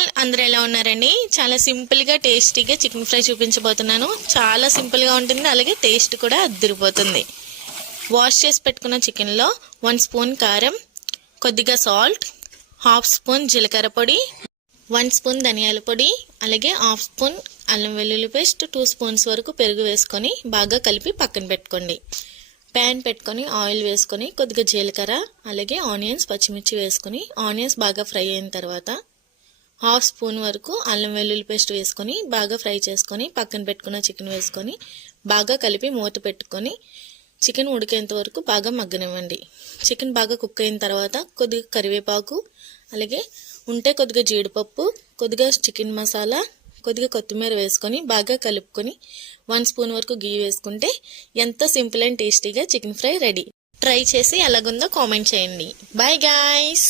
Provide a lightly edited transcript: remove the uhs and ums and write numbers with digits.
All, అందరూ ఎలా ఉన్నారండి? చాలా సింపుల్గా టేస్టీగా చికెన్ ఫ్రై చూపించబోతున్నాను. చాలా సింపుల్గా ఉంటుంది, అలాగే టేస్ట్ కూడా అదిరిపోతుంది. వాష్ చేసి పెట్టుకున్న చికెన్లో 1 స్పూన్ కారం, కొద్దిగా సాల్ట్, హాఫ్ స్పూన్ జీలకర్ర పొడి, 1 స్పూన్ ధనియాల పొడి, అలాగే హాఫ్ స్పూన్ అల్లం వెల్లుల్లి పేస్ట్, 2 స్పూన్స్ వరకు పెరుగు వేసుకొని బాగా కలిపి పక్కన పెట్టుకోండి. ప్యాన్ పెట్టుకొని ఆయిల్ వేసుకొని కొద్దిగా జీలకర్ర, అలాగే ఆనియన్స్, పచ్చిమిర్చి వేసుకొని ఆనియన్స్ బాగా ఫ్రై అయిన తర్వాత హాఫ్ స్పూన్ వరకు అల్లం వెల్లుల్లి పేస్ట్ వేసుకొని బాగా ఫ్రై చేసుకొని పక్కన పెట్టుకున్న చికెన్ వేసుకొని బాగా కలిపి మూత పెట్టుకొని చికెన్ ఉడికేంత వరకు బాగా మగ్గనివ్వండి. చికెన్ బాగా కుక్ అయిన తర్వాత కొద్దిగా కరివేపాకు, అలాగే ఉంటే కొద్దిగా జీడిపప్పు, కొద్దిగా చికెన్ మసాలా, కొద్దిగా కొత్తిమీర వేసుకొని బాగా కలుపుకొని 1 స్పూన్ వరకు గీ వేసుకుంటే ఎంతో సింపుల్ అండ్ టేస్టీగా చికెన్ ఫ్రై రెడీ. ట్రై చేసి ఎలాగుందో కామెంట్ చేయండి. Bye guys.